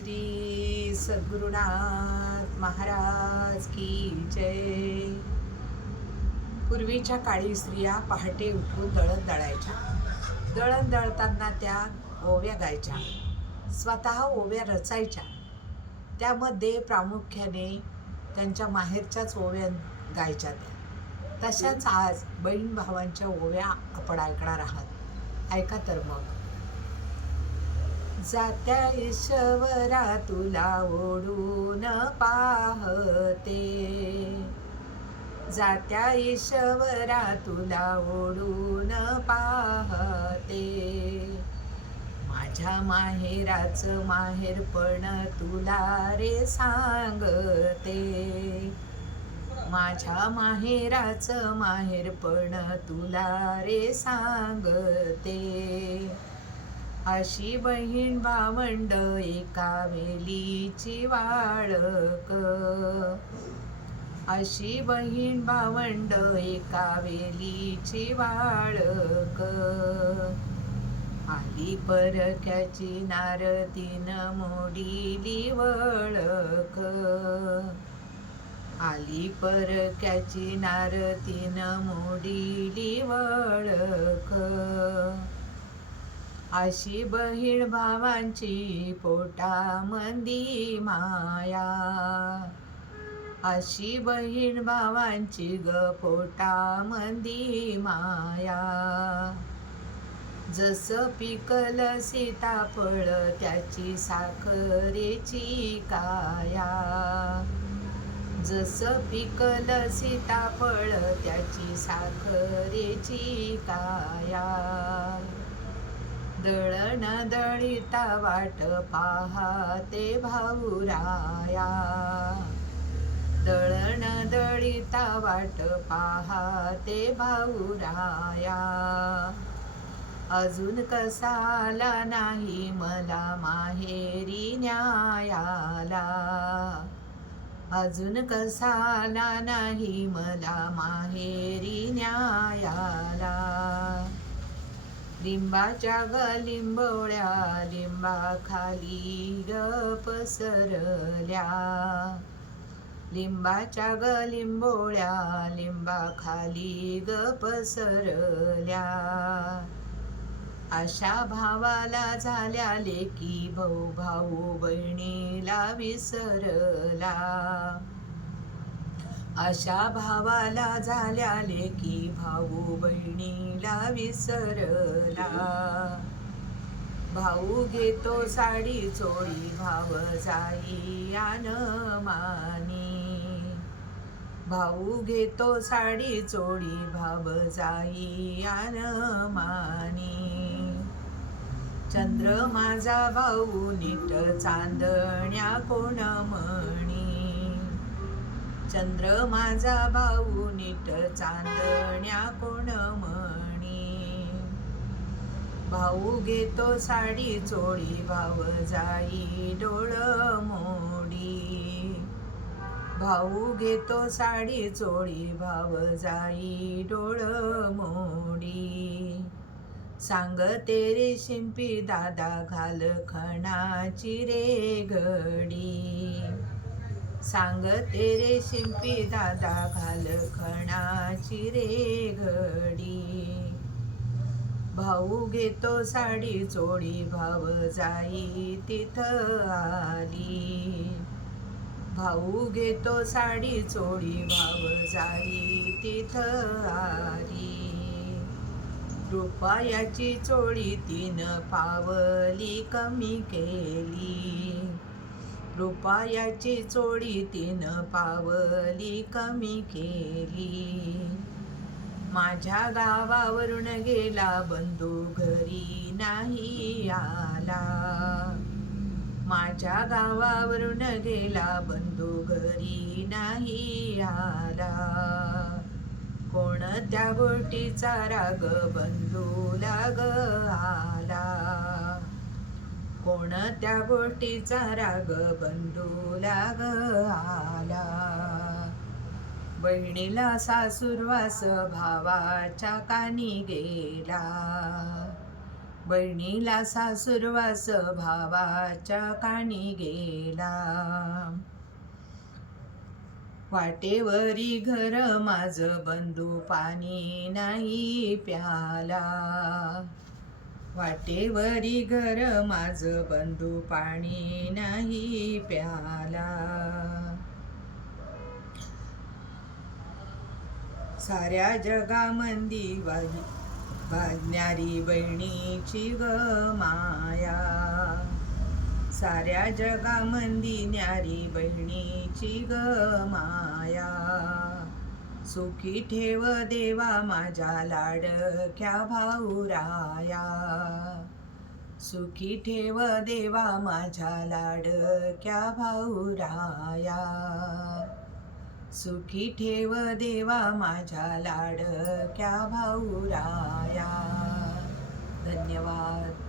श्री सद्गुरुनाथ महाराज की जय. पूर्वीच्या काळी स्त्रिया पहाटे उठून दळण दळायच्या. दळण दळताना त्या ओव्या गायच्या, स्वतः ओव्या रचायच्या. त्यामध्ये प्रामुख्याने त्यांच्या माहेरच्याच ओव्या गायच्या त्या. तशाच आज बहीण भावांच्या ओव्या आपण ऐकणार आहात. ऐका तर मग. जात्या ईश्वरा तुला ओढून पाहते, जात्या ईश्वरा तुला ओढून पाहते. माझ्या माहेराचं माहेरपण तुला रे सांगते, माझ्या माहेराचं माहेरपण तुला रे सांगते. अशी बहीण भावंड एका वेलीची वाळक, अशी बहीण भावंड एका वेलीची वाळक. आली परक्याची नारतीन मोडीली वळख, आली परक्याची नारतीन मोडीली वळख. अशी बहीण भावांची पोटामंदी माया, अशी बहीण भावांची ग पोटामंदी माया. जसं पिकलं सीताफळ त्याची साखरेची काया, जसं पिकलं सीताफळ त्याची साखरेची काया. दळण दळीता वाट पाहते भाऊराया, दळण दळीता वाट पाहते भाऊराया. अजून कसाला नाही मला माहेरी न्यायाला, अजून कसाला नाही मला माहेरी न्यायाला. लिंबाच्या ग लिंबोळ्या लिंबाखाली ग पसरल्या, लिंबाच्या ग लिंबोळ्या लिंबाखाली ग पसरल्या. अशा भावाला झाल्या लेकी भाऊ, भाऊ बहिणीला विसरला. अशा भावाला झाल्या लेकी भाऊ बहिणीला विसरला. भाऊ घेतो साडी चोळी भाव जाई अनमानी, भाऊ घेतो साडी चोळी भाव जाई अनमानी. चंद्र माझा भाऊ नीट चांदण्या कोण म्हणी, चंद्र माझा भाऊ नीट चांदण्या कोण म्हणी. भाऊ घेतो साडी चोळी भाव जाई डोळ मोडी, भाऊ घेतो साडी चोळी भाव जाई डोळ मोडी. सांगते रे शिंपी दादा घाल खणाची रे घडी, सांगते रे शिंपी दादा घाल खणाची रे घडी. भाऊ घेतो साडी चोळी भाव जाई तिथं आली, भाऊ घेतो साडी चोळी भाव जाई तिथं आली. रुपयाची चोळी तीन पावली कमी केली, रुपयाची चोळी तीन पावली कमी केली. माझ्या गावावरून गेला बंधू घरी नाही आला, माझ्या गावावरून गेला बंधू घरी नाही आला. कोणत्या गोष्टीचा राग बंधूला ग आला, कोणत्या गोष्टीचा राग बंधूला ग आला. बहिणीला सासूरवास भावाच्या कानी गेला, बहिणीला सासुरवास भावाच्या कानी गेला. वाटेवरी घर माझ बंधू पाणी नाही प्याला. वाटेवरी घर माझ बंधू पाणी नाही प्याला. साऱ्या जगामंदी वाजणारी बहिणीची ग माया. साऱ्या जगामंदी न्यारी बहिणीची ग माया. सुखी ठेव देवा माझ्या लाडक्या भाऊराया. सुखी ठेव देवा माझ्या लाडक्या भाऊराया. सुखी ठेव देवा माझ्या लाडक्या भाऊराया. धन्यवाद.